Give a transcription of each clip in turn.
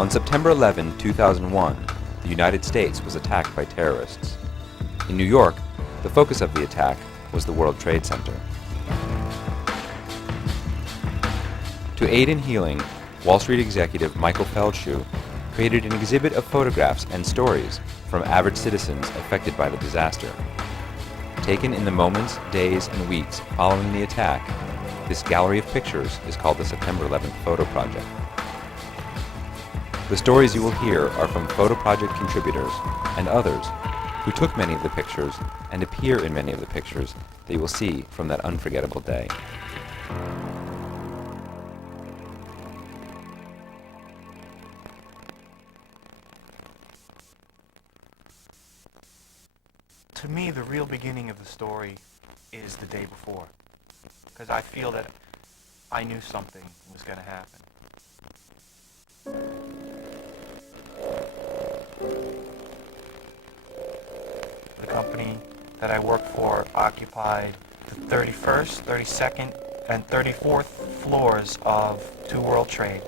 On September 11, 2001, the United States was attacked by terrorists. In New York, the focus of the attack was the World Trade Center. To aid in healing, Wall Street executive Michael Feldshuh created an exhibit of photographs and stories from average citizens affected by the disaster. Taken in the moments, days, and weeks following the attack, this gallery of pictures is called the September 11th Photo Project. The stories you will hear are from Photo Project contributors and others who took many of the pictures and appear in many of the pictures that you will see from that unforgettable day. To me, the real beginning of the story is the day before, because I feel that I knew something was going to happen. The company that I worked for occupied the 31st, 32nd, and 34th floors of 2 World Trade.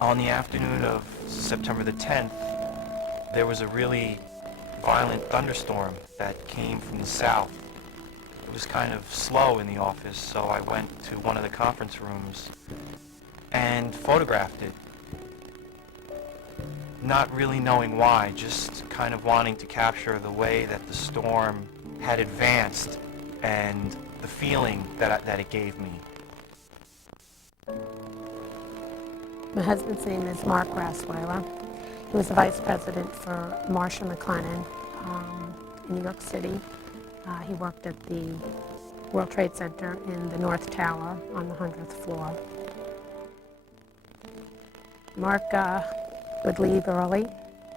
On the afternoon of September the 10th, there was a really violent thunderstorm that came from the south. It was kind of slow in the office, so I went to one of the conference rooms and photographed it. Not really knowing why, just kind of wanting to capture the way that the storm had advanced and the feeling that it gave me. My husband's name is Mark Rasweiler. He was the vice president for Marsh & McLennan in New York City. He worked at the World Trade Center in the North Tower on the 100th floor. Mark would leave early,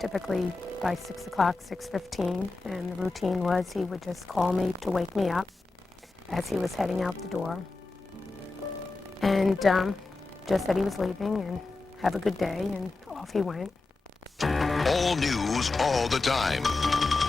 typically by 6 o'clock, 6:15, and the routine was he would just call me to wake me up as he was heading out the door. And just said he was leaving and have a good day, and off he went. All news, all the time.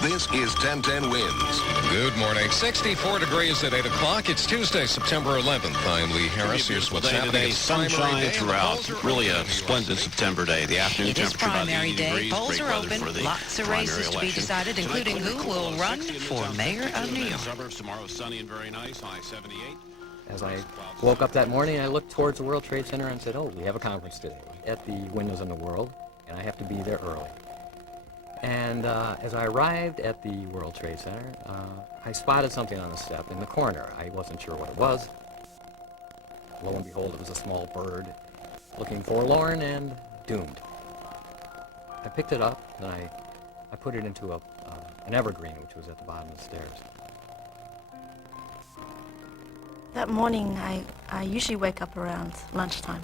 This is 1010 Wins. Good morning. 64 degrees at 8 o'clock. It's Tuesday, September 11th. I'm Lee Harris. Here's what's happening. Today, sunshine throughout. Really a splendid September day. The afternoon it is temperature about primary 80 day. degrees. Polls Great are weather open. for the Lots of primary races to be election. decided, including who will run for mayor of New York. Suburbs tomorrow, sunny and very nice. High 78. As I woke up that morning, I looked towards the World Trade Center and said, oh, we have a conference today at the Windows in the World, and I have to be there early. And as I arrived at the World Trade Center, I spotted something on the step in the corner. I wasn't sure what it was. Lo and behold, it was a small bird looking forlorn and doomed. I picked it up and I put it into an evergreen, which was at the bottom of the stairs. That morning, I usually wake up around lunchtime.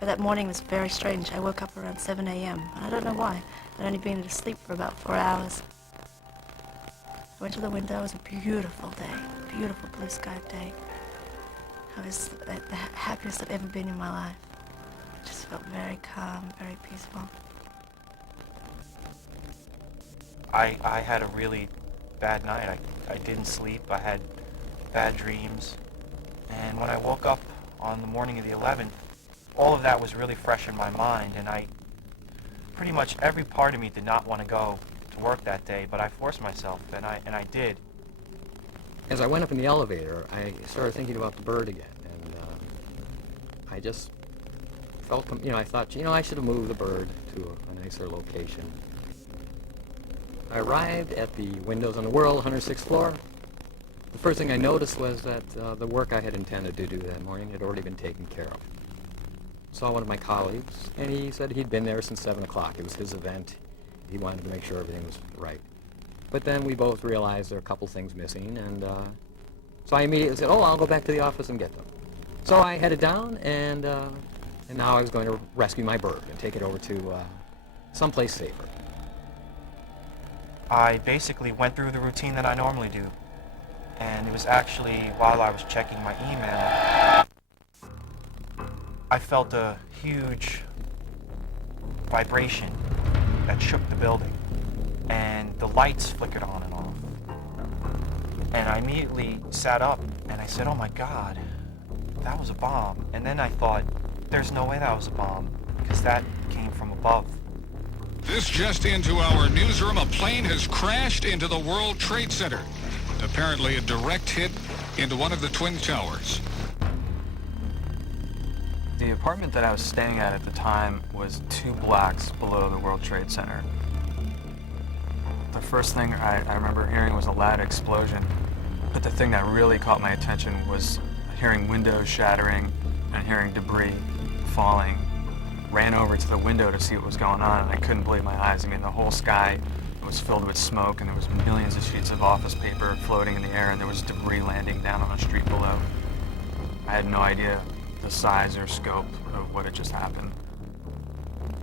But that morning was very strange. I woke up around 7 a.m. I don't know why. I'd only been asleep for about 4 hours. I went to the window. It was a beautiful day, beautiful blue sky day. I was the happiest I've ever been in my life. I just felt very calm, very peaceful. I had a really bad night. I didn't sleep. I had bad dreams. And when I woke up on the morning of the 11th, all of that was really fresh in my mind, and pretty much every part of me did not want to go to work that day, but I forced myself, and I did. As I went up in the elevator, I started thinking about the bird again, and I just felt, I thought, I should have moved the bird to a nicer location. I arrived at the Windows on the World, 106th floor. The first thing I noticed was that the work I had intended to do that morning had already been taken care of. Saw one of my colleagues, and he said he'd been there since 7 o'clock. It was his event. He wanted to make sure everything was right. But then we both realized there were a couple things missing, and so I immediately said, I'll go back to the office and get them. So I headed down, and now I was going to rescue my bird and take it over to someplace safer. I basically went through the routine that I normally do, and it was actually while I was checking my email, I felt a huge vibration that shook the building, and the lights flickered on and off. And I immediately sat up and I said, oh my God, that was a bomb. And then I thought, there's no way that was a bomb. because that came from above. This just into our newsroom. A plane has crashed into the World Trade Center. Apparently a direct hit into one of the Twin Towers. The apartment that I was staying at the time was 2 blocks below the World Trade Center. The first thing I remember hearing was a loud explosion, but the thing that really caught my attention was hearing windows shattering and hearing debris falling. Ran over to the window to see what was going on, and I couldn't believe my eyes. I mean, the whole sky was filled with smoke, and there was millions of sheets of office paper floating in the air, and there was debris landing down on the street below. I had no idea the size or scope of what had just happened.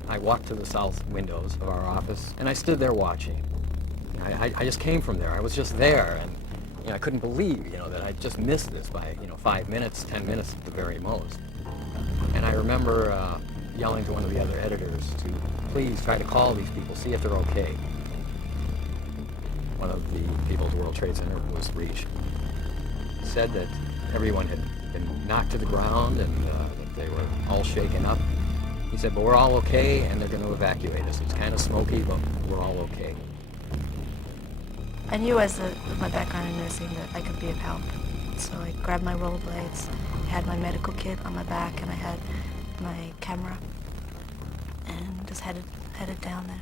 I walked to the south windows of our office, and I stood there watching. I just came from there. I was just there, and I couldn't believe, that I just missed this by, 5 minutes, 10 minutes at the very most. And I remember yelling to one of the other editors to please try to call these people, see if they're okay. One of the people at the World Trade Center was reached. Said that everyone had been knocked to the ground and that they were all shaken up. He said, but we're all okay, and they're going to evacuate us. It's kind of smoky, but we're all okay. I knew with my background in nursing that I could be of help. So I grabbed my rollerblades, I had my medical kit on my back, and I had my camera, and just headed down there.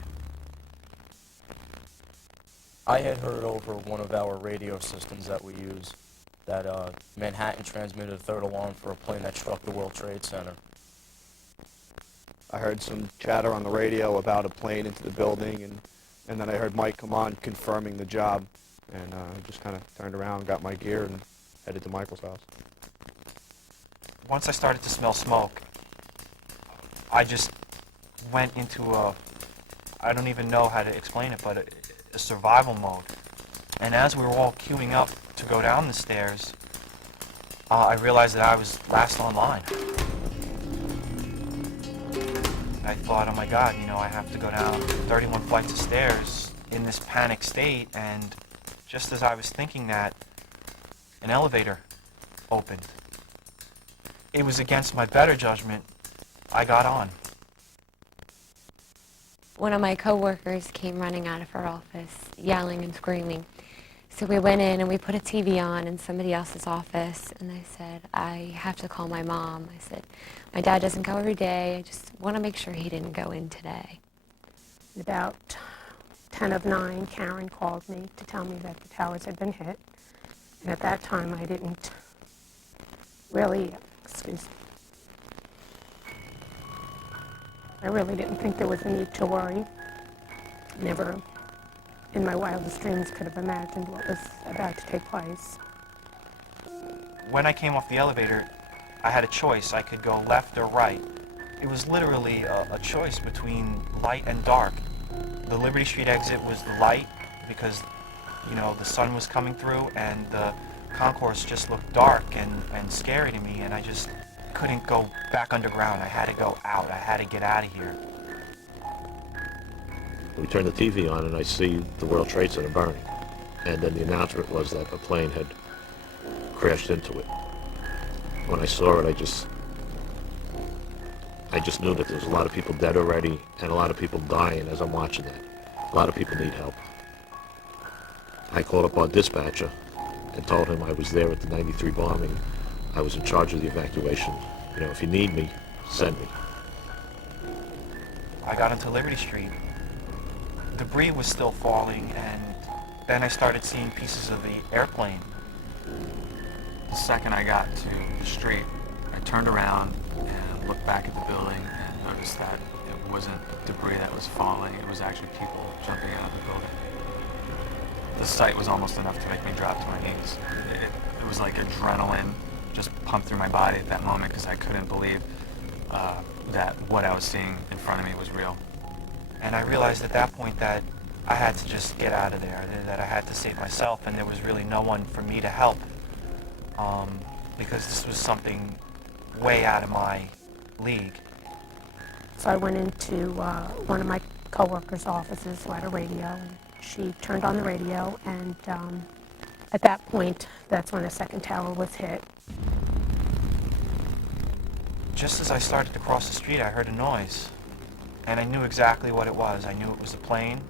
I had heard over one of our radio systems that we use that Manhattan transmitted a third alarm for a plane that struck the World Trade Center. I heard some chatter on the radio about a plane into the building, and then I heard Mike come on confirming the job, and I just kind of turned around, got my gear, and headed to Michael's house. Once I started to smell smoke, I just went into I don't even know how to explain it, but a survival mode. And as we were all queuing up to go down the stairs, I realized that I was last online. I thought, oh my God, I have to go down 31 flights of stairs in this panic state, and just as I was thinking that, an elevator opened. It was against my better judgment. I got on. One of my coworkers came running out of her office, yelling and screaming. So we went in and we put a TV on in somebody else's office, and I said, I have to call my mom. I said, my dad doesn't go every day. I just want to make sure he didn't go in today. About 10 of 9, Karen called me to tell me that the towers had been hit. And at that time, I didn't really, I really didn't think there was a need to worry. Never in my wildest dreams could have imagined what was about to take place. When I came off the elevator, I had a choice. I could go left or right. It was literally a choice between light and dark. The Liberty Street exit was the light because, the sun was coming through, and the concourse just looked dark and scary to me, and I just couldn't go back underground. I had to go out. I had to get out of here. We turned the TV on and I see the World Trade Center burning. And then the announcement was that a plane had crashed into it. When I saw it, I just knew that there was a lot of people dead already and a lot of people dying as I'm watching that. A lot of people need help. I called up our dispatcher and told him I was there at the 93 bombing. I was in charge of the evacuation. If you need me, send me. I got into Liberty Street. Debris was still falling, and then I started seeing pieces of the airplane. The second I got to the street, I turned around and looked back at the building and noticed that it wasn't debris that was falling, it was actually people jumping out of the building. The sight was almost enough to make me drop to my knees. It was like adrenaline just pumped through my body at that moment because I couldn't believe that what I was seeing in front of me was real. And I realized at that point that I had to just get out of there, that I had to save myself, and there was really no one for me to help because this was something way out of my league. So I went into one of my coworkers' offices who had a radio, and she turned on the radio, and at that point, that's when the second tower was hit. Just as I started to cross the street, I heard a noise. And I knew exactly what it was. I knew it was a plane,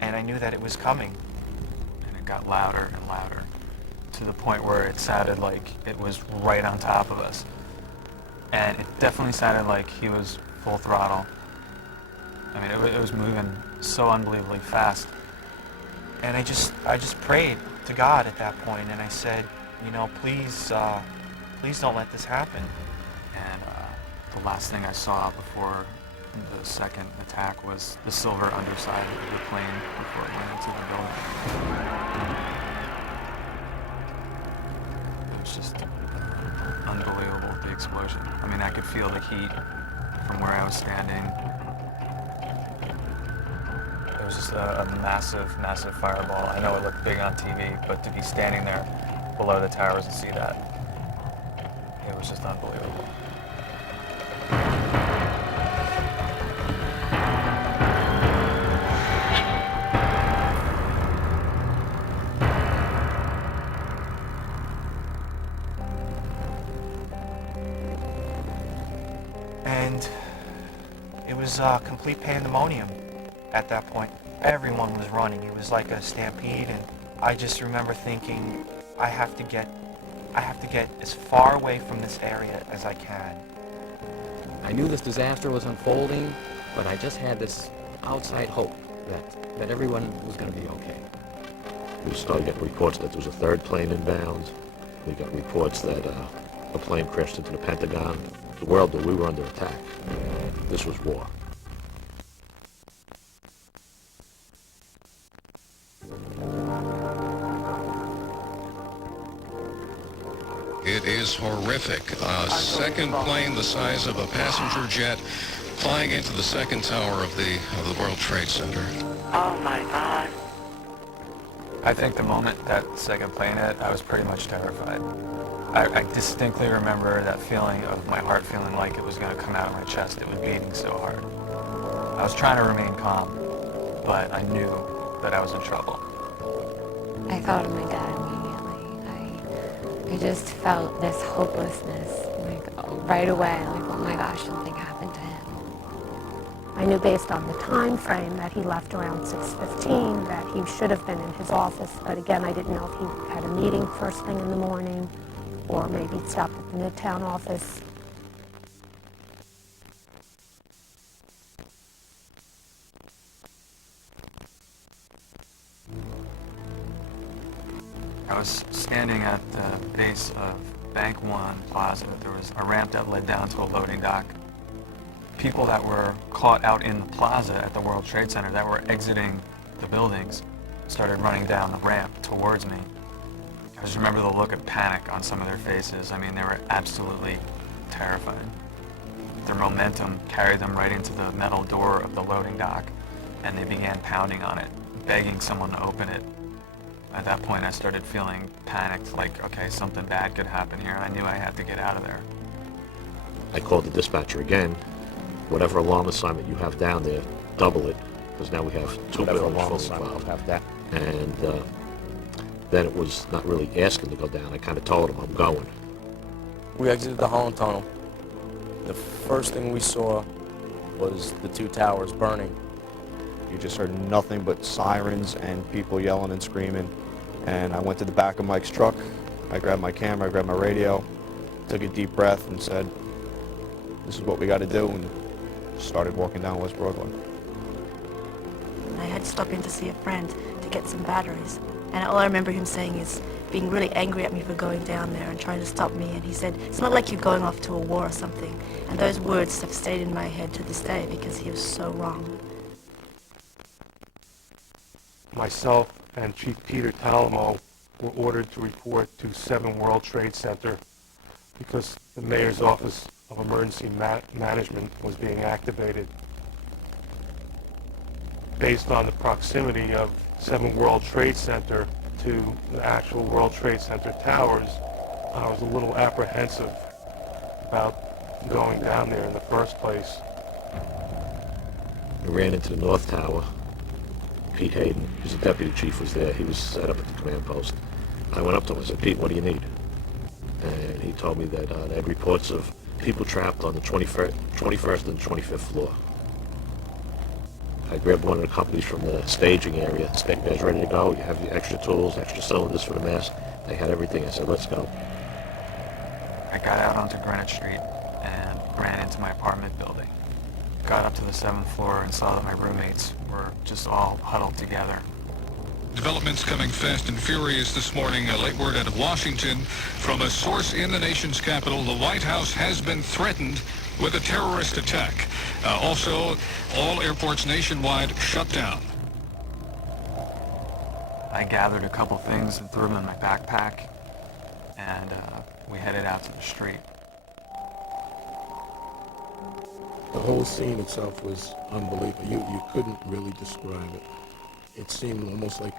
and I knew that it was coming. And it got louder and louder, to the point where it sounded like it was right on top of us. And it definitely sounded like he was full throttle. I mean, it was moving so unbelievably fast. And I just prayed to God at that point, and I said, you know, please don't let this happen. And the last thing I saw before the second attack was the silver underside of the plane before it went into the building. It was just unbelievable, the explosion. I mean, I could feel the heat from where I was standing. It was just a massive, massive fireball. I know it looked big on TV, but to be standing there below the towers and see that, it was just unbelievable. And it was complete pandemonium at that point. Everyone was running. It was like a stampede, and I just remember thinking, I have to get as far away from this area as I can. I knew this disaster was unfolding, but I just had this outside hope that everyone was going to be okay. We started getting reports that there was a third plane inbound. We got reports that a plane crashed into the Pentagon. The world knew we were under attack. This was war. It is horrific. A second plane the size of a passenger jet flying into the second tower of the World Trade Center. Oh my God. I think the moment that second plane hit, I was pretty much terrified. I distinctly remember that feeling of my heart feeling like it was going to come out of my chest. It was beating so hard. I was trying to remain calm, but I knew that I was in trouble. I thought of my dad immediately. I just felt this hopelessness, like right away, like, oh my gosh, something happened to him. I knew based on the time frame that he left around 6:15 that he should have been in his office, but again, I didn't know if he had a meeting first thing in the morning or maybe he'd stopped at the Midtown office. I was standing at the base of Bank One Plaza. There was a ramp that led down to a loading dock. People that were caught out in the plaza at the World Trade Center that were exiting the buildings started running down the ramp towards me. I just remember the look of panic on some of their faces. I mean, they were absolutely terrified. Their momentum carried them right into the metal door of the loading dock, and they began pounding on it, begging someone to open it. At that point, I started feeling panicked, like, okay, something bad could happen here, and I knew I had to get out of there. I called the dispatcher again. Whatever alarm assignment you have down there, double it, because now we have two buildings fully involved. And then it was not really asking to go down. I kind of told him I'm going. We exited the Holland Tunnel. The first thing we saw was the two towers burning. You just heard nothing but sirens and people yelling and screaming. And I went to the back of Mike's truck. I grabbed my camera, I grabbed my radio, took a deep breath and said, this is what we got to do, and started walking down West Broadway. I had to stop in to see a friend to get some batteries. And all I remember him saying is being really angry at me for going down there and trying to stop me. And he said, it's not like you're going off to a war or something. And those words have stayed in my head to this day because he was so wrong. Myself and Chief Peter Talamo were ordered to report to 7 World Trade Center because the Mayor's Office of Emergency Management was being activated. Based on the proximity of 7 World Trade Center to the actual World Trade Center towers, I was a little apprehensive about going down there in the first place. I ran into the North Tower. Pete Hayden, who's the deputy chief, was there. He was set up at the command post. I went up to him and said, Pete, what do you need? And he told me that they had reports of people trapped on the 21st and 25th floor. I grabbed one of the companies from the staging area. The stage guy's ready to go. You have the extra tools, extra cylinders for the mask. They had everything. I said, let's go. I got out onto Greenwich Street and ran into my apartment building. Got up to the 7th floor and saw that my roommates were just all huddled together. Developments coming fast and furious this morning. A late word out of Washington from a source in the nation's capital. The White House has been threatened with a terrorist attack. Also, all airports nationwide shut down. I gathered a couple things and threw them in my backpack, and we headed out to the street. The whole scene itself was unbelievable. You couldn't really describe it. It seemed almost like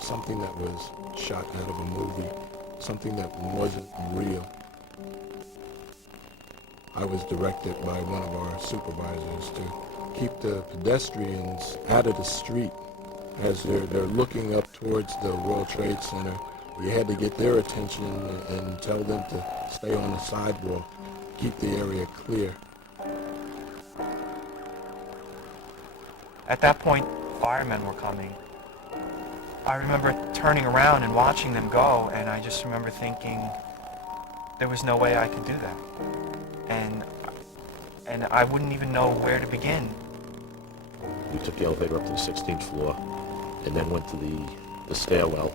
something that was shot out of a movie, something that wasn't real. I was directed by one of our supervisors to keep the pedestrians out of the street as they're looking up towards the World Trade Center. We had to get their attention and tell them to stay on the sidewalk, keep the area clear. At that point, firemen were coming. I remember turning around and watching them go, and I just remember thinking there was no way I could do that. And I wouldn't even know where to begin. We took the elevator up to the 16th floor and then went to the stairwell,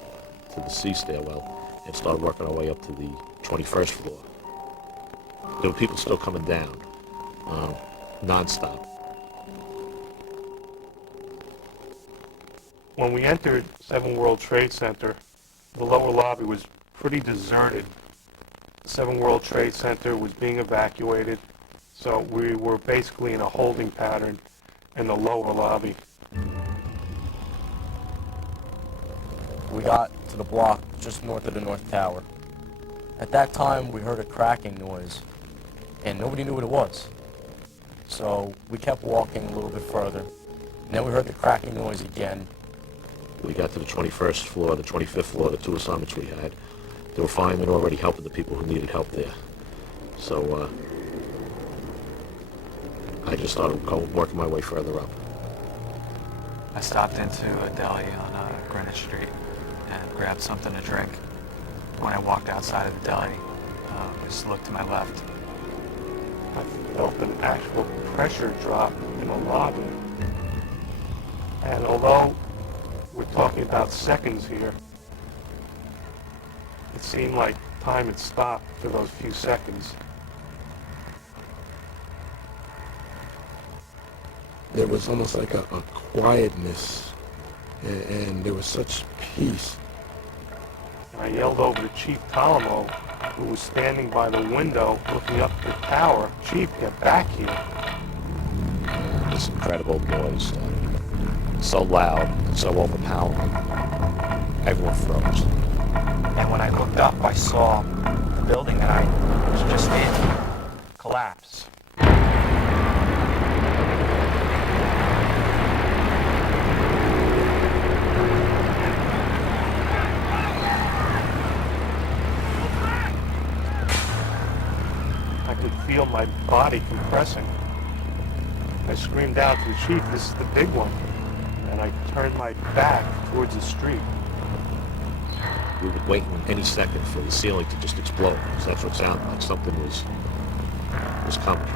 to the C stairwell, and started working our way up to the 21st floor. There were people still coming down, non-stop. When we entered 7 World Trade Center, the lower lobby was pretty deserted. The 7 World Trade Center was being evacuated, so we were basically in a holding pattern in the lower lobby. We got to the block just north of the North Tower. At that time, we heard a cracking noise, and nobody knew what it was. So we kept walking a little bit further, and then we heard the cracking noise again. We got to the 21st floor, the 25th floor, the 2 assignments we had. They were firemen already helping the people who needed help there. So I just started working my way further up. I stopped into a deli on Greenwich Street and grabbed something to drink. When I walked outside of the deli, I just looked to my left. I felt an actual pressure drop in the lobby. And although we're talking about seconds here, it seemed like time had stopped for those few seconds. There was almost like a quietness, and there was such peace. And I yelled over to Chief Talamo, who was standing by the window looking up the tower, "Chief, get back here." This incredible noise, so loud, so overpowering. Everyone froze. And when I looked up, I saw the building that I was just in collapse. I could feel my body compressing. I screamed out to the chief, "This is the big one." And I turned my back towards the street. We were waiting any second for the ceiling to just explode, because that's what it sounded like. Something was coming.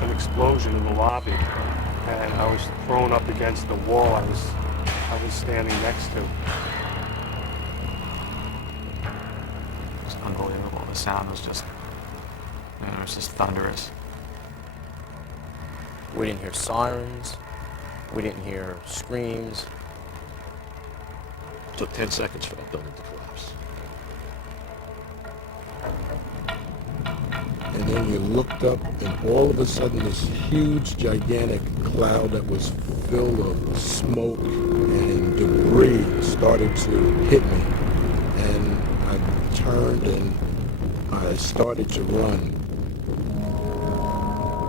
An explosion in the lobby, and I was thrown up against the wall I was standing next to. It was unbelievable. The sound was just, it was just thunderous. We didn't hear sirens. We didn't hear screams. It took 10 seconds for that building to collapse. And then you looked up, and all of a sudden this huge, gigantic cloud that was filled of smoke and debris started to hit me. And I turned and I started to run.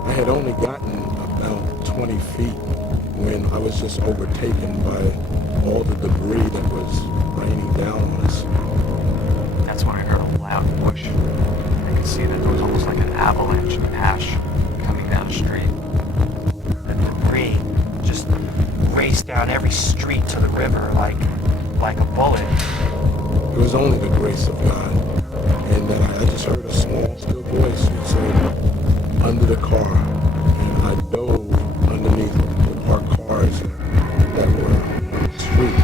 I had only gotten about 20 feet when I was just overtaken by all the debris that was raining down on us. That's when I heard a loud whoosh. I could see that there was almost like an avalanche of ash coming down the street. The debris just raced down every street to the river like a bullet. It was only the grace of God. And then I just heard a small, still voice that said, under the car. And I dove underneath the parked cars that were on the street.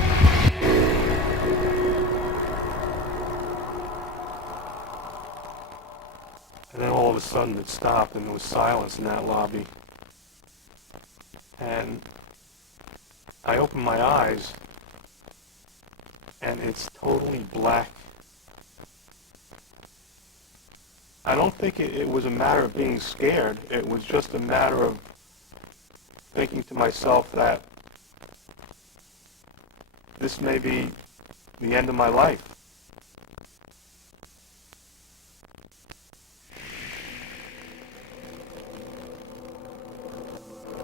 And then all of a sudden it stopped and there was silence in that lobby. And I opened my eyes and it's totally black. I don't think it was a matter of being scared. It was just a matter of thinking to myself that this may be the end of my life.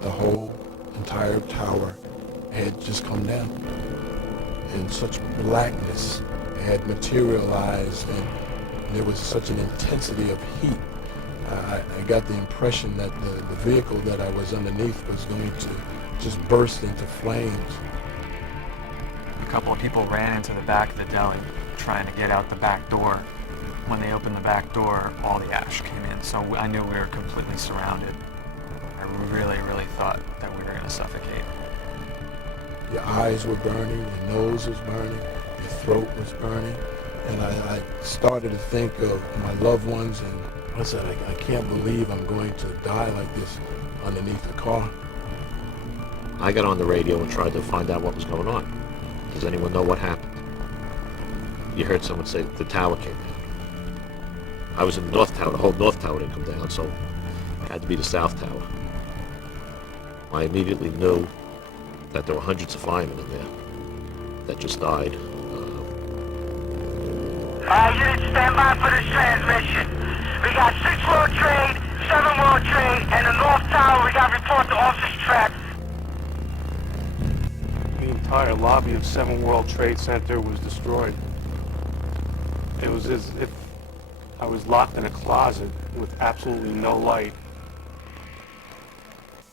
The whole entire tower had just come down. In such blackness had materialized, and there was such an intensity of heat. I got the impression that the vehicle that I was underneath was going to just burst into flames. A couple of people ran into the back of the deli trying to get out the back door. When they opened the back door, all the ash came in, so I knew we were completely surrounded. I really, really thought that we were going to suffocate. Your eyes were burning, your nose was burning, your throat was burning, and I started to think of my loved ones, and I said, I can't believe I'm going to die like this underneath the car. I got on the radio and tried to find out what was going on. Does anyone know what happened? You heard someone say the tower came down. I was in the North Tower. The whole North Tower didn't come down, so it had to be the South Tower. I immediately knew that there were hundreds of firemen in there that just died. Units, stand by for this transmission. We got 6 World Trade, 7 World Trade, and the North Tower. We got report to office track. The entire lobby of 7 World Trade Center was destroyed. It was as if I was locked in a closet with absolutely no light.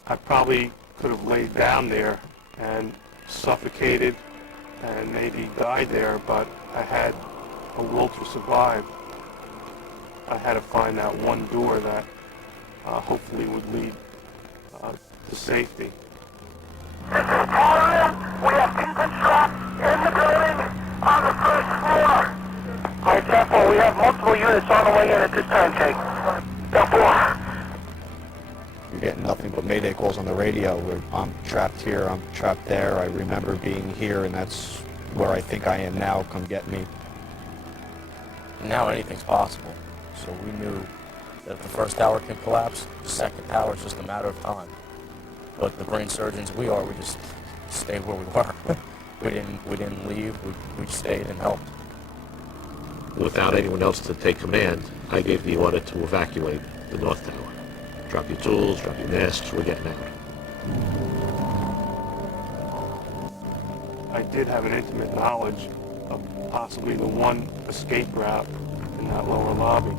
I probably could have laid down there and suffocated and maybe died there, but I had a will to survive. I had to find that one door that hopefully would lead to safety. This is Florida. We have people trapped in the building on the first floor. All right, Temple, we have multiple units on the way in at this time, Jake. Temple. You're getting nothing but mayday calls on the radio. I'm trapped here, I'm trapped there. I remember being here, and that's where I think I am now. Come get me. Now anything's possible. So we knew that if the first tower can collapse, the second tower is just a matter of time. But the brain surgeons we just stayed where we were. we didn't leave. We stayed and helped. Without anyone else to take command, I gave the order to evacuate the North Tower. Drop your tools, drop your masks, we're getting out. I did have an intimate knowledge of possibly the one escape route in that lower lobby.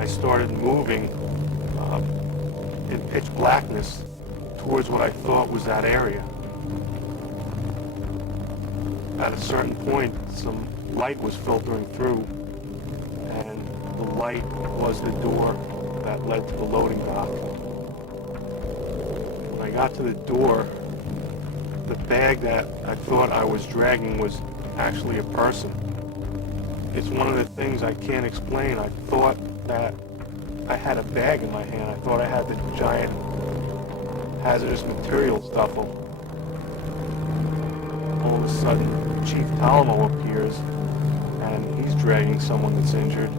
I started moving in pitch blackness towards what I thought was that area. At a certain point, some light was filtering through, and the light was the door that led to the loading dock. When I got to the door, the bag that I thought I was dragging was actually a person. It's one of the things I can't explain. I thought that I had a bag in my hand. I thought I had the giant hazardous materials duffel. All of a sudden, Chief Talamo appears, and he's dragging someone that's injured.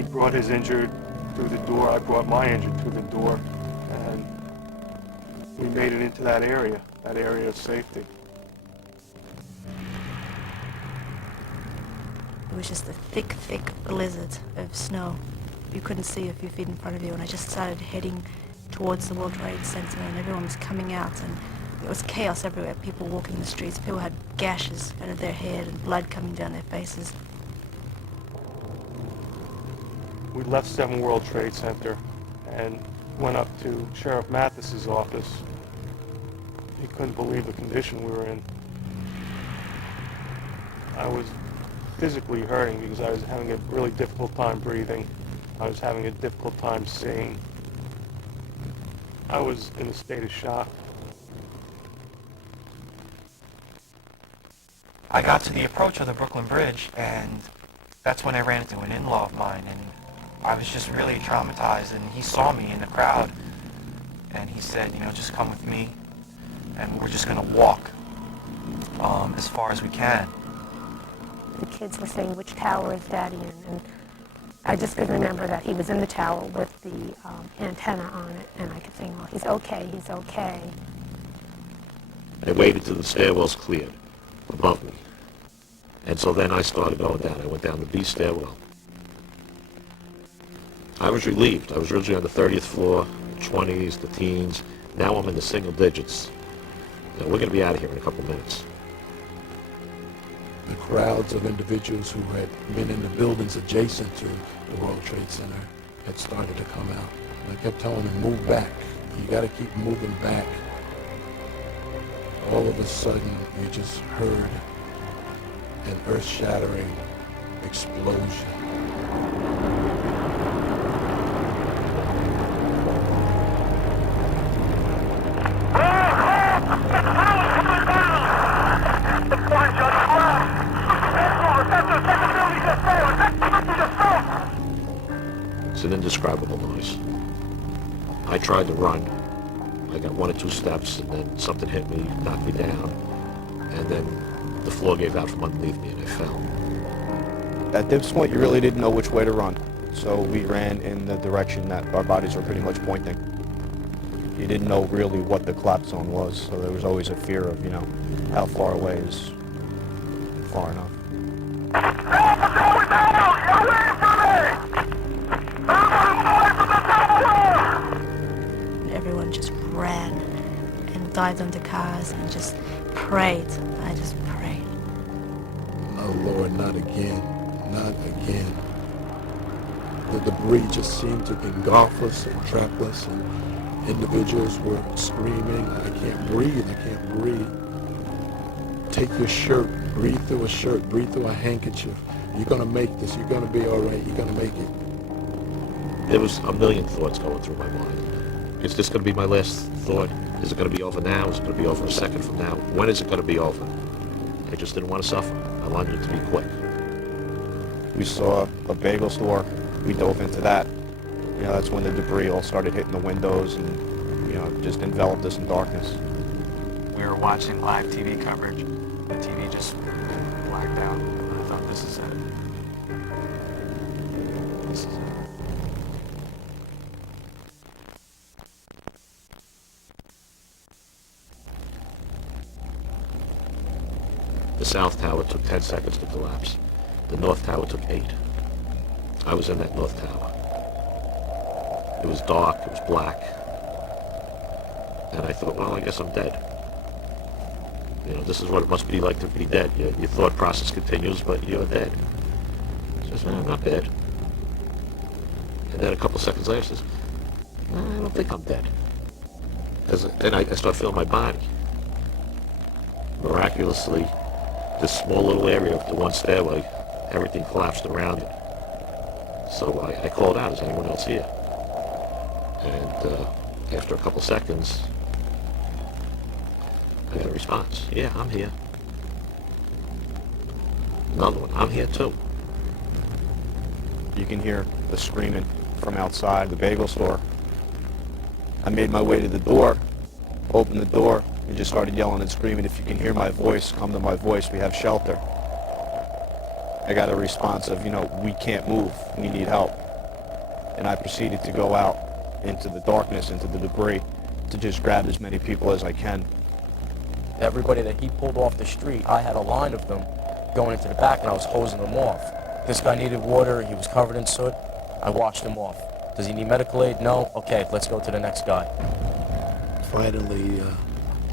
He brought his injured through the door. I brought my injured through the door. And we made it into that area of safety. It was just a thick, thick blizzard of snow. You couldn't see a few feet in front of you, and I just started heading towards the World Trade Center, and everyone was coming out, and it was chaos everywhere. People walking the streets, people had gashes out of their head and blood coming down their faces. We left 7 World Trade Center and went up to Sheriff Mathis's office. He couldn't believe the condition we were in. I was physically hurting because I was having a really difficult time breathing. I was having a difficult time seeing. I was in a state of shock. I got to the approach of the Brooklyn Bridge, and that's when I ran into an in-law of mine, and I was just really traumatized, and he saw me in the crowd, and he said, you know, just come with me, and we're just going to walk as far as we can. The kids were saying, which tower is Daddy in? And I just could remember that he was in the tower with the antenna on it, and I kept saying, oh, he's okay, he's okay. I waited till the stairwells cleared above me. And so then I started going down. I went down the B stairwell. I was relieved. I was originally on the 30th floor, 20s, the teens. Now I'm in the single digits. Now, we're going to be out of here in a couple minutes. The crowds of individuals who had been in the buildings adjacent to the World Trade Center had started to come out. And I kept telling them, move back. You got to keep moving back. All of a sudden, you just heard an earth-shattering explosion. It's an indescribable noise. I tried to run. I got 1 or 2 steps, and then something hit me, knocked me down, and then the floor gave out from underneath me, and I fell. At this point, you really didn't know which way to run, so we ran in the direction that our bodies were pretty much pointing. You didn't know really what the collapse zone was, so there was always a fear of, you know, how far away is far enough. Everyone just ran and dived under cars and just prayed. I just prayed. Oh Lord, not again, not again. The debris just seemed to engulf us and trap us, and individuals were screaming, I can't breathe, I can't breathe. Take your shirt, breathe through a shirt, breathe through a handkerchief. You're gonna make this, you're gonna be all right, you're gonna make it. There was a million thoughts going through my mind. Is this going to be my last thought? Is it going to be over now? Is it going to be over a second from now? When is it going to be over? I just didn't want to suffer. I wanted it to be quick. We saw a bagel store. We dove into that. You know, that's when the debris all started hitting the windows and, you know, just enveloped us in darkness. We were watching live TV coverage. The TV just blacked out. I thought, this is it. This is it. The South Tower took 10 seconds to collapse. The North Tower took 8. I was in that North Tower. It was dark, it was black. And I thought, well, I guess I'm dead. You know, this is what it must be like to be dead. Your thought process continues, but you're dead. She says, no, I'm not dead. And then a couple seconds later, she says, no, I don't think I'm dead. And I start feeling my body. Miraculously, this small little area of the one stairway, everything collapsed around it. So I called out, is anyone else here? And after a couple seconds, I got a response. Yeah, I'm here. Another one, I'm here too. You can hear the screaming from outside the bagel store. I made my way to the door, opened the door, and just started yelling and screaming, if you can hear my voice, come to my voice, we have shelter. I got a response of, you know, we can't move, we need help. and I proceeded to go out into the darkness, into the debris, to just grab as many people as I can. Everybody that he pulled off the street, I had a line of them going into the back, and I was hosing them off. This guy needed water. He was covered in soot. I washed him off. Does he need medical aid? No? Okay, let's go to the next guy. Finally,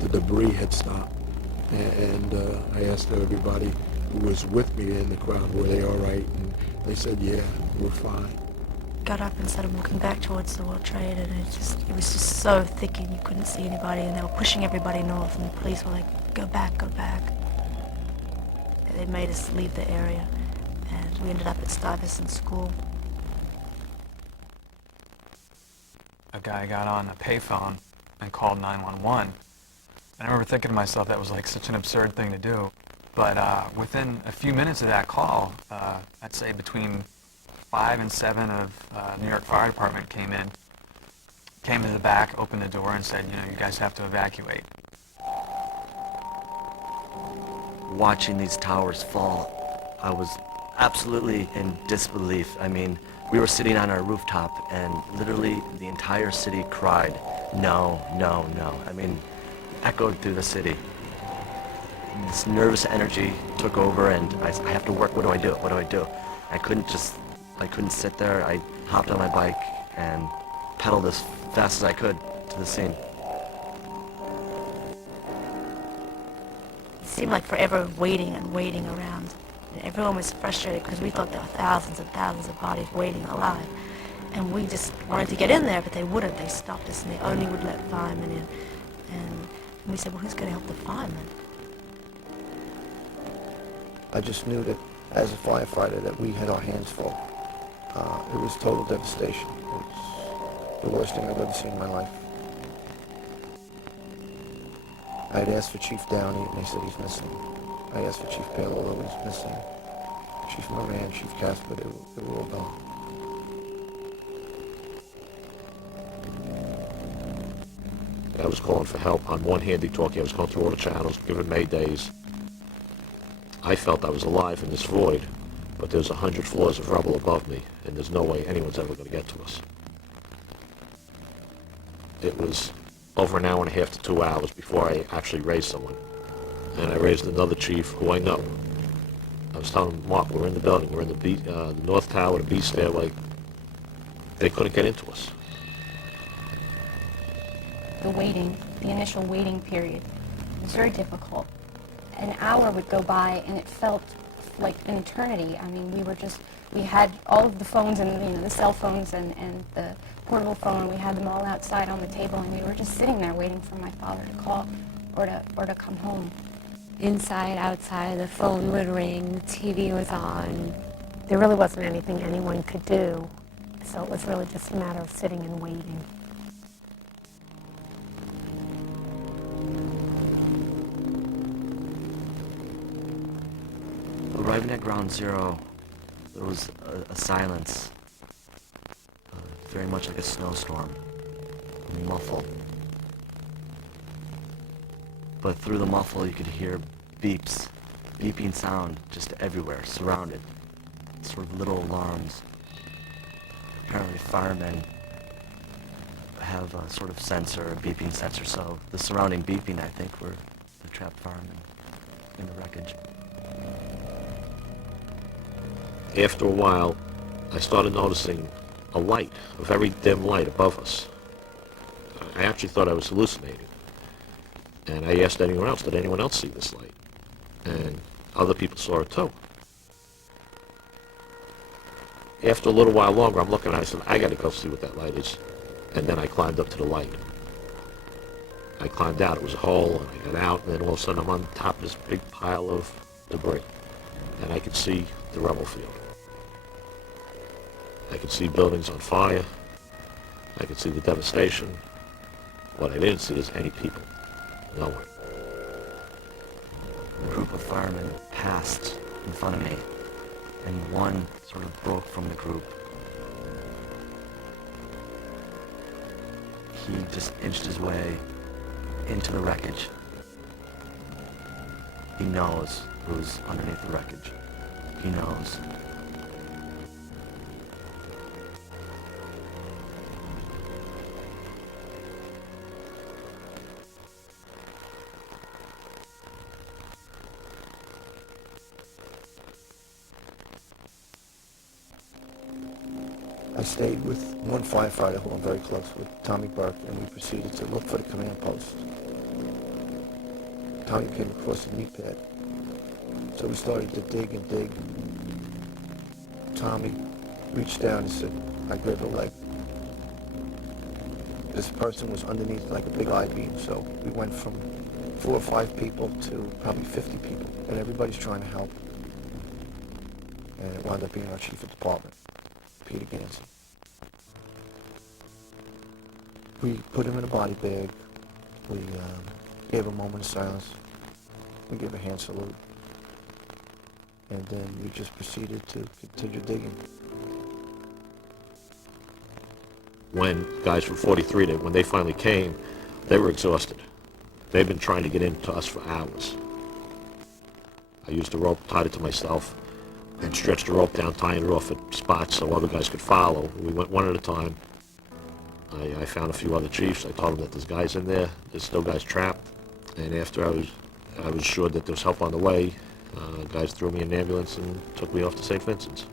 the debris had stopped, and I asked everybody who was with me in the crowd, were they all right? And they said, yeah, we're fine. Got up and started walking back towards the World Trade, and it was just so thick and you couldn't see anybody, and they were pushing everybody north, and the police were like, go back, go back. They made us leave the area, and we ended up at Stuyvesant School. A guy got on a payphone and called 911. And I remember thinking to myself that was like such an absurd thing to do. But within a few minutes of that call, I'd say between 5 and 7 of New York Fire Department came to the back, opened the door and said, you guys have to evacuate. Watching these towers fall, I was absolutely in disbelief. I mean, we were sitting on our rooftop and literally the entire city cried, no, no, no. I mean, echoed through the city. This nervous energy took over and I have to work, what do I do, what do I do? I couldn't sit there. I hopped on my bike and pedaled as fast as I could to the scene. It seemed like forever waiting and waiting around. And everyone was frustrated because we thought there were thousands and thousands of bodies waiting alive. And we just wanted to get in there, but they wouldn't. They stopped us and they only would let firemen in. And we said, well, who's going to help the firemen? I just knew that as a firefighter that we had our hands full. It was total devastation. It was the worst thing I've ever seen in my life. I had asked for Chief Downey, and they said he's missing. I asked for Chief Paolo, he's missing. Chief Moran, Chief Casper, they were all gone. I was calling for help. On one hand, talkie, I was going through all the channels, giving maydays. I felt I was alive in this void, but there's 100 floors of rubble above me, and there's no way anyone's ever going to get to us. It was over an hour and a half to 2 hours before I actually raised someone. And I raised another chief who I know. I was telling him, Mark, we're in the building, we're in the North Tower, the B stairway. They couldn't get into us. The initial waiting period was very difficult. An hour would go by and it felt like an eternity. I mean, we had all of the phones and the cell phones and the portable phone. We had them all outside on the table, and we were just sitting there waiting for my father to call or to come home. Inside, outside, the phone would ring, the TV was on. There really wasn't anything anyone could do, so it was really just a matter of sitting and waiting. Arriving at Ground Zero, there was a silence, very much like a snowstorm, muffled. But through the muffle you could hear beeps, beeping sound just everywhere, surrounded, sort of little alarms. Apparently firemen have a sort of sensor, a beeping sensor, so the surrounding beeping, I think, were the trapped firemen in the wreckage. After a while, I started noticing a light, a very dim light above us. I actually thought I was hallucinating. And I asked anyone else, did anyone else see this light? And other people saw it too. After a little while longer, I'm looking at it, I said, I gotta go see what that light is. And then I climbed up to the light. I climbed out, it was a hole, and I got out, and then all of a sudden I'm on top of this big pile of debris. And I could see the rubble field. I could see buildings on fire. I could see the devastation. What I didn't see is any people. No one. A group of firemen passed in front of me, and one sort of broke from the group. He just inched his way into the wreckage. He knows who's underneath the wreckage. He knows. I stayed with one firefighter who I'm very close with, Tommy Burke, and we proceeded to look for the command post. Tommy came across the meat pad. So we started to dig and dig. Tommy reached down and said, I grabbed a leg. This person was underneath like a big I-beam, so we went from 4 or 5 people to probably 50 people, and everybody's trying to help. And it wound up being our chief of department, Peter Ganson. We put him in a body bag. We gave a moment of silence. We gave a hand salute. And then we just proceeded to continue digging. When guys from 43, when they finally came, they were exhausted. They'd been trying to get into us for hours. I used a rope, tied it to myself, and stretched the rope down, tying it off at spots so other guys could follow. We went one at a time. I found a few other chiefs. I told them that there's guys in there. There's still guys trapped. And after I was sure that there was help on the way, guys threw me in an ambulance and took me off to St. Vincent's.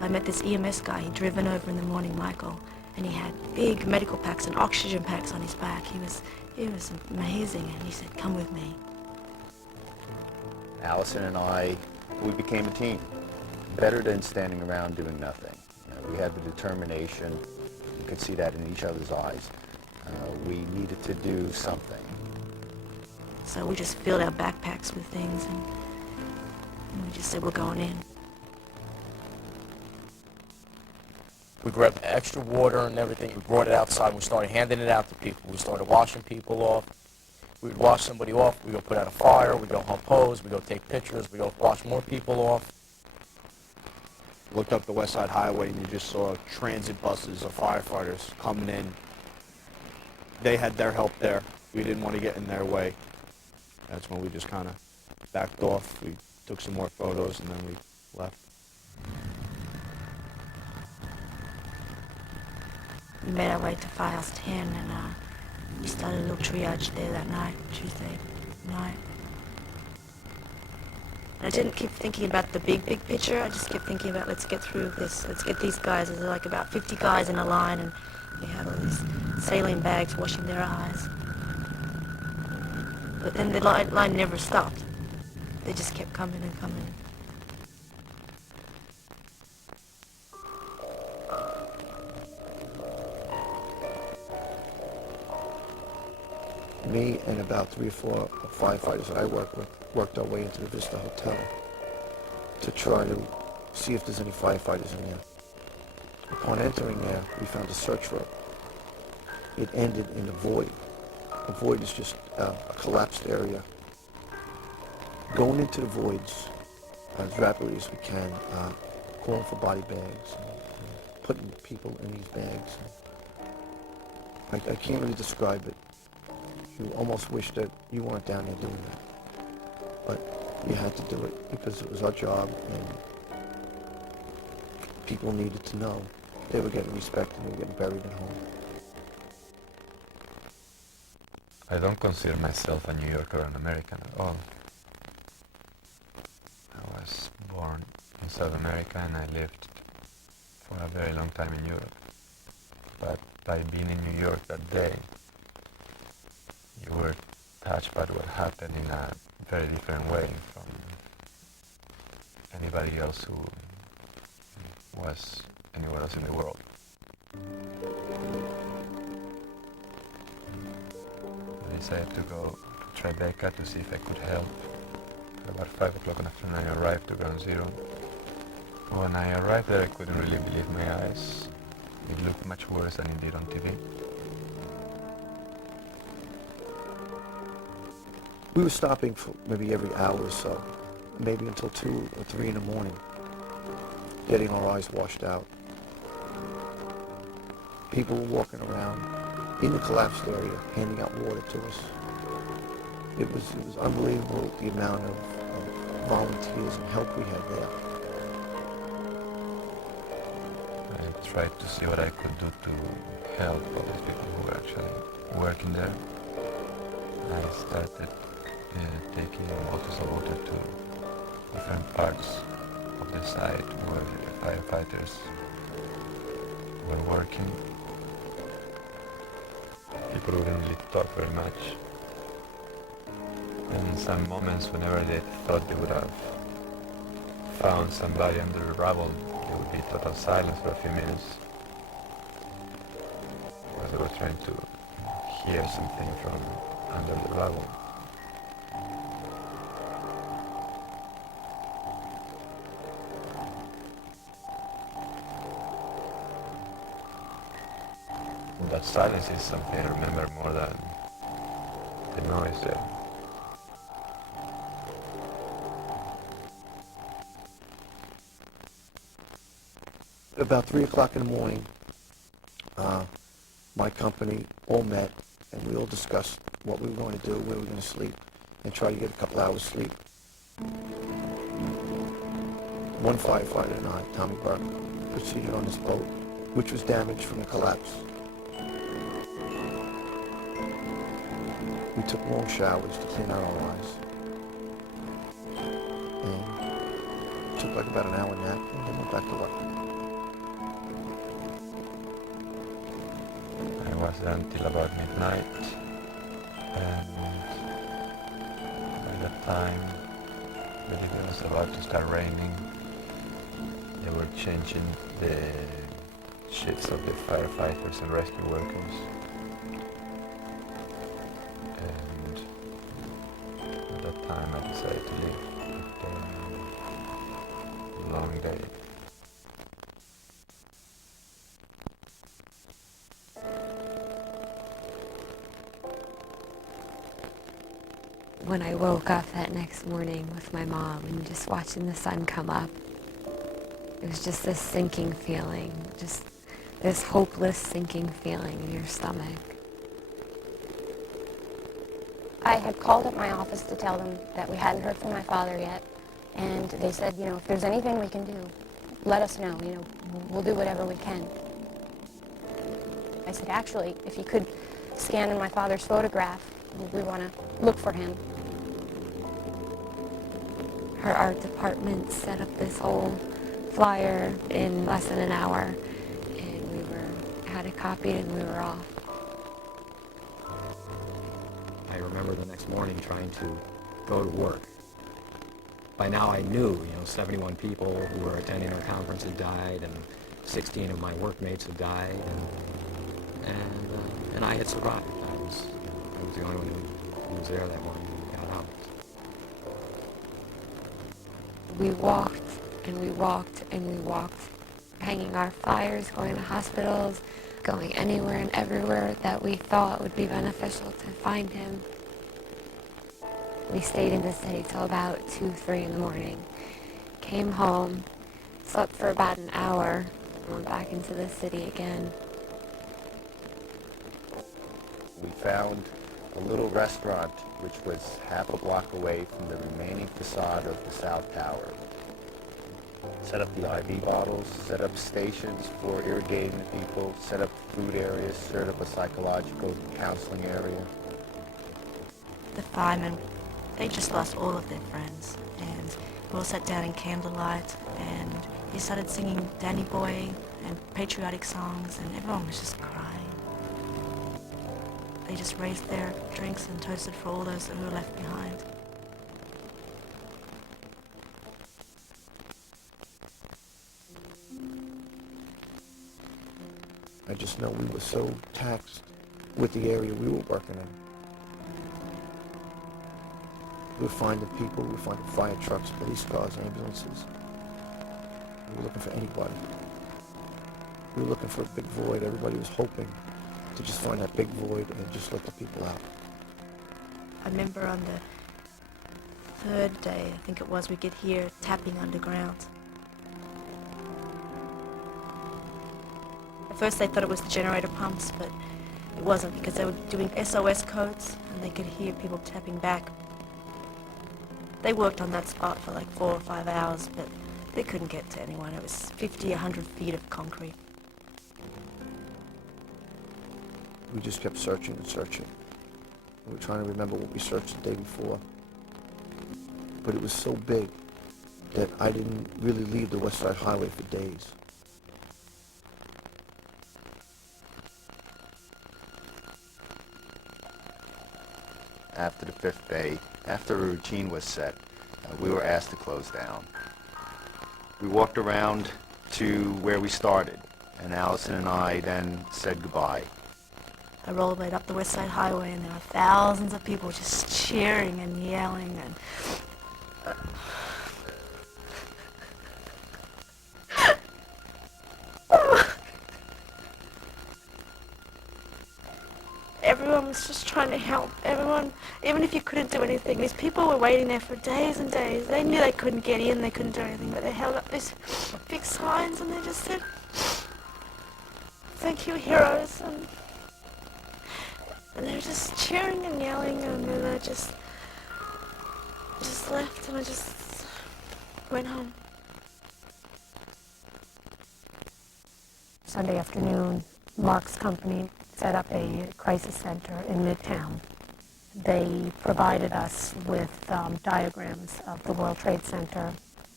I met this EMS guy. He'd driven over in the morning, Michael, and he had big medical packs and oxygen packs on his back. He was amazing, and he said, come with me. Allison and I, we became a team. Better than standing around doing nothing. You know, we had the determination. You could see that in each other's eyes. We needed to do something. So we just filled our backpacks with things, and we just said, we're going in. We grabbed extra water and everything. We brought it outside and we started handing it out to people. We started washing people off. We would wash somebody off. We'd go put out a fire. We'd go hump hose. We'd go take pictures. We'd go wash more people off. Looked up the West Side Highway and you just saw transit buses of firefighters coming in. They had their help there. We didn't want to get in their way. That's when we just kind of backed off. We took some more photos and then we left. We made our way to Firehouse 10, and we started a little triage there that night, Tuesday night. And I didn't keep thinking about the big picture. I just kept thinking about, let's get through this. Let's get these guys. There's like about 50 guys in a line, and they had all these saline bags washing their eyes. But then the line never stopped. They just kept coming and coming. Me and about 3 or 4 firefighters that I worked with worked our way into the Vista Hotel to try to see if there's any firefighters in there. Upon entering there, we found a search rope. It ended in a void. A void is just a collapsed area. Going into the voids as rapidly as we can, calling for body bags, putting people in these bags. I can't really describe it. You almost wish that you weren't down there doing that. But you had to do it because it was our job, and people needed to know they were getting respect and they were getting buried at home. I don't consider myself a New Yorker or an American at all. I was born in South America and I lived for a very long time in Europe. But by being in New York that day, you were touched by what happened in a very different way from anybody else who was anywhere else in the world. I decided to go to Tribeca to see if I could help. At about 5 o'clock in the afternoon I arrived to Ground Zero. When I arrived there I couldn't really believe my eyes. It looked much worse than it did on TV. We were stopping for maybe every hour or so, maybe until 2 or 3 in the morning, getting our eyes washed out. People were walking around in the collapsed area, handing out water to us. It was unbelievable the amount of volunteers and help we had there. I tried to see what I could do to help all these people who were actually working there. I started taking bottles of water to different parts of the site where the firefighters were working. People wouldn't really talk very much. And in some moments, whenever they thought they would have found somebody under the rubble, there would be total silence for a few minutes, because they were trying to hear something from under the rubble. That silence is something I remember more than the noise there. About 3 o'clock in the morning, my company all met and we all discussed what we were going to do, where we were going to sleep, and try to get a couple hours sleep. One firefighter and I, Tommy Burke, proceeded on this boat, which was damaged from the collapse. We took long showers to clean out our eyes. And took like about an hour nap and then went back to work. I was there until about midnight, and by that time, it was about to start raining. They were changing the shifts of the firefighters and rescue workers. And at that time I decided to leave after a long day. When I woke up that next morning with my mom and just watching the sun come up, it was just this sinking feeling, just this hopeless sinking feeling in your stomach. I had called up my office to tell them that we hadn't heard from my father yet, and they said, you know, if there's anything we can do, let us know, you know, we'll do whatever we can. I said, actually, if you could scan in my father's photograph, we want to look for him. Her art department set up this whole flyer in less than an hour, and we had it copied and we were off. I remember the next morning trying to go to work. By now I knew, 71 people who were attending our conference had died, and 16 of my workmates had died, and I had survived. I was the only one who was there that morning who got out. We walked and we walked and we walked, hanging our flyers, going to hospitals, going anywhere and everywhere that we thought would be beneficial to find him. We stayed in the city till about 2, 3 in the morning. Came home, slept for about an hour, and went back into the city again. We found a little restaurant which was half a block away from the remaining facade of the South Tower. Set up the IV bottles, set up stations for irrigating the people, set up food areas, set up a psychological counseling area. The firemen, they just lost all of their friends, and we all sat down in candlelight, and he started singing Danny Boy and patriotic songs, and everyone was just crying. They just raised their drinks and toasted for all those who were left behind. I just know we were so taxed with the area we were working in. We were finding people, we were finding fire trucks, police cars, ambulances. We were looking for anybody. We were looking for a big void. Everybody was hoping to just find that big void and just let the people out. I remember on the third day, I think it was, we could hear tapping underground. At first they thought it was the generator pumps, but it wasn't, because they were doing SOS codes and they could hear people tapping back. They worked on that spot for like 4 or 5 hours, but they couldn't get to anyone. It was 50, 100 feet of concrete. We just kept searching and searching. We were trying to remember what we searched the day before. But it was so big that I didn't really leave the West Side Highway for days. After the fifth day, after a routine was set, we were asked to close down. We walked around to where we started, and Allison and I then said goodbye. I rollerblade up the West Side Highway, and there were thousands of people just cheering and yelling and... Everyone was just trying to help. Everyone, even if you couldn't do anything, these people were waiting there for days and days. They knew they couldn't get in, they couldn't do anything, but they held up these big signs and they just said, "Thank you, heroes," and they were just cheering and yelling, and then I just left, and I just went home. Sunday afternoon, Mark's company set up a crisis center in Midtown. They provided us with diagrams of the World Trade Center,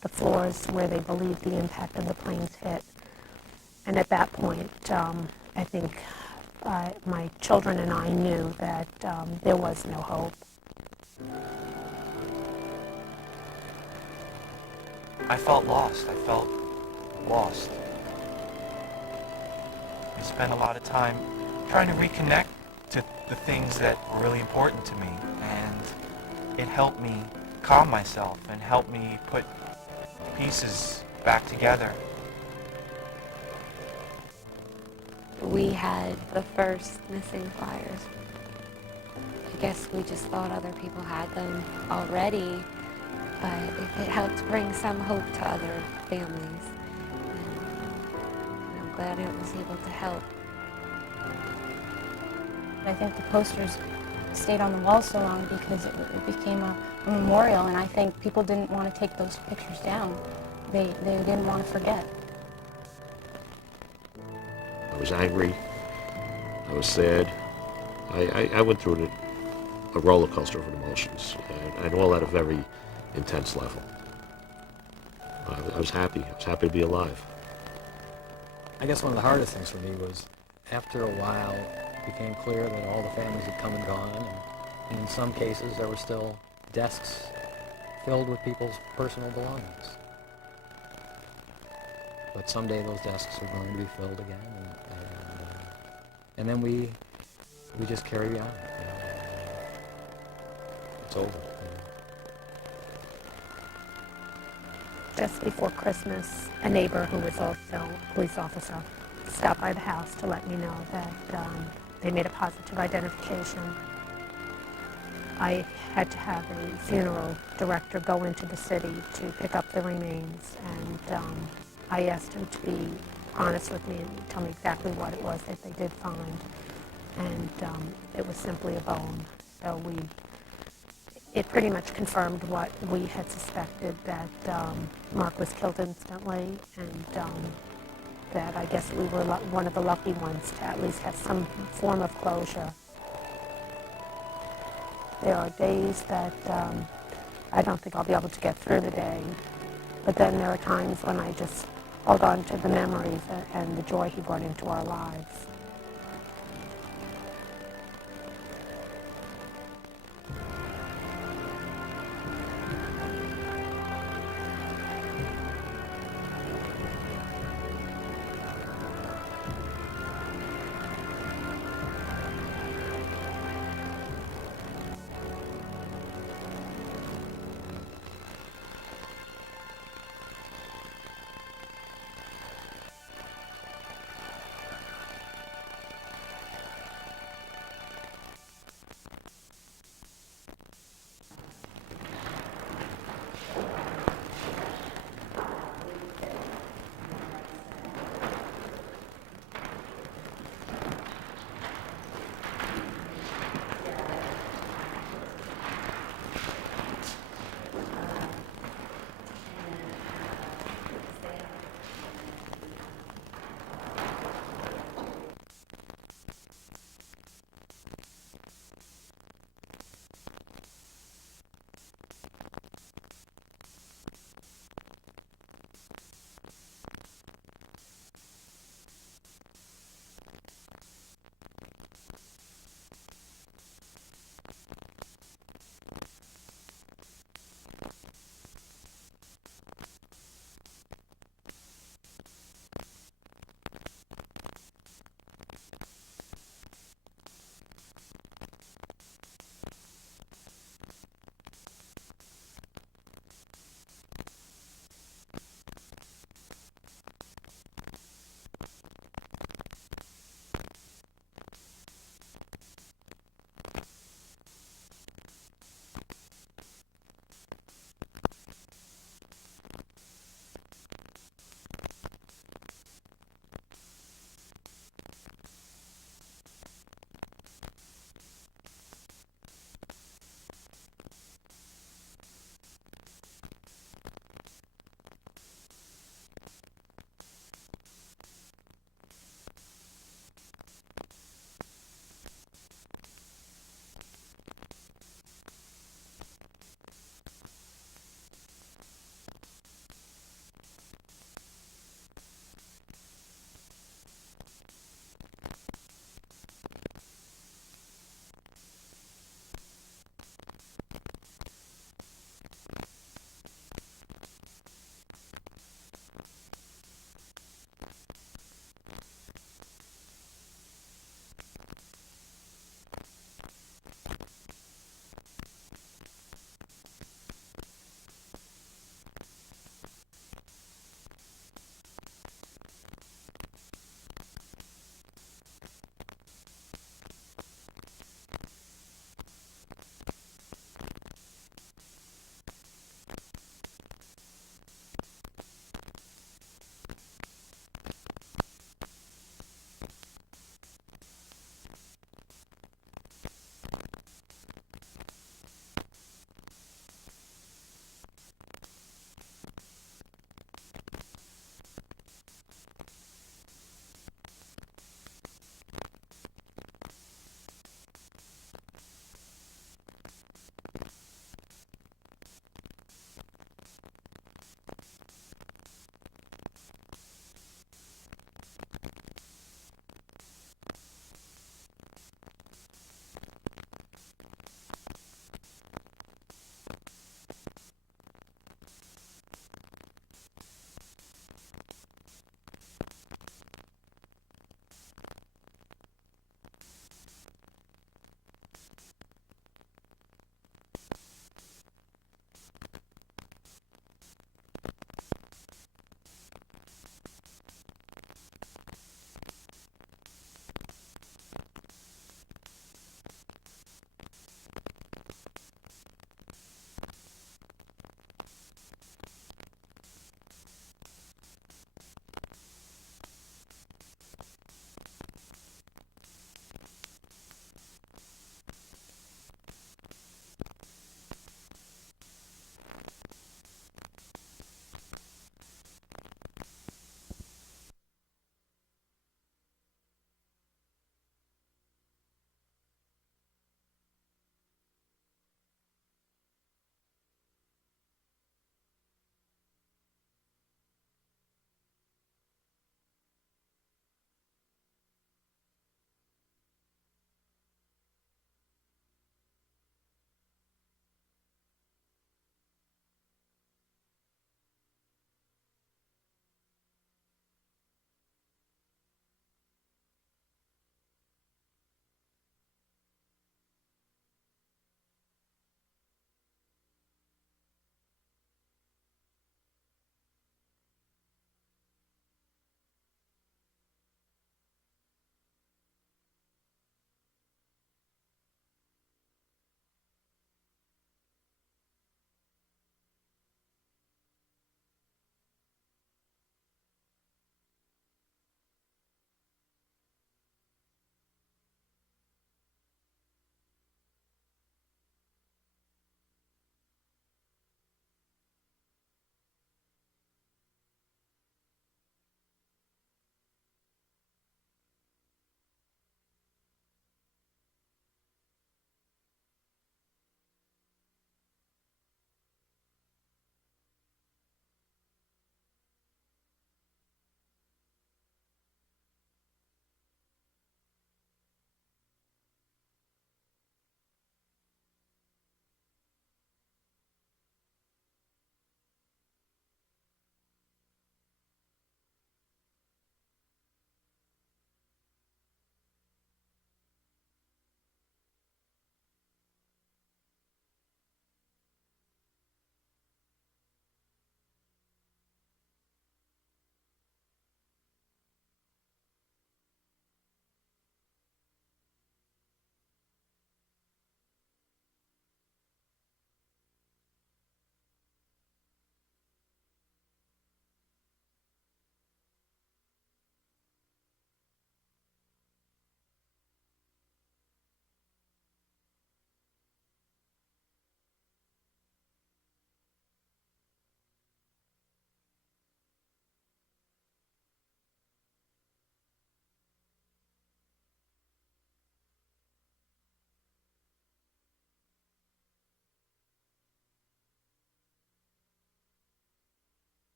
the floors where they believed the impact of the planes hit. And at that point, I think my children and I knew that there was no hope. I felt lost. I felt lost. I spent a lot of time trying to reconnect to the things that were really important to me, and it helped me calm myself and helped me put pieces back together. We had the first missing flyers. I guess we just thought other people had them already, but it helped bring some hope to other families. And I'm glad it was able to help. I think the posters stayed on the wall so long because it became a memorial, and I think people didn't want to take those pictures down. They didn't want to forget. I was angry. I was sad. I went through a roller coaster of emotions, and all at a very intense level. I was happy. I was happy to be alive. I guess one of the hardest things for me was, after a while, it became clear that all the families had come and gone, and in some cases there were still desks filled with people's personal belongings. But someday those desks are going to be filled again, and then we just carry on. It's over. Just before Christmas, a neighbor who was also a police officer stopped by the house to let me know that they made a positive identification. I had to have a funeral director go into the city to pick up the remains, and I asked him to be honest with me and tell me exactly what it was that they did find, and it was simply a bone. So it pretty much confirmed what we had suspected, that Mark was killed instantly, and that I guess we were one of the lucky ones to at least have some form of closure. There are days that I don't think I'll be able to get through the day, but then there are times when I just hold on to the memories and the joy he brought into our lives.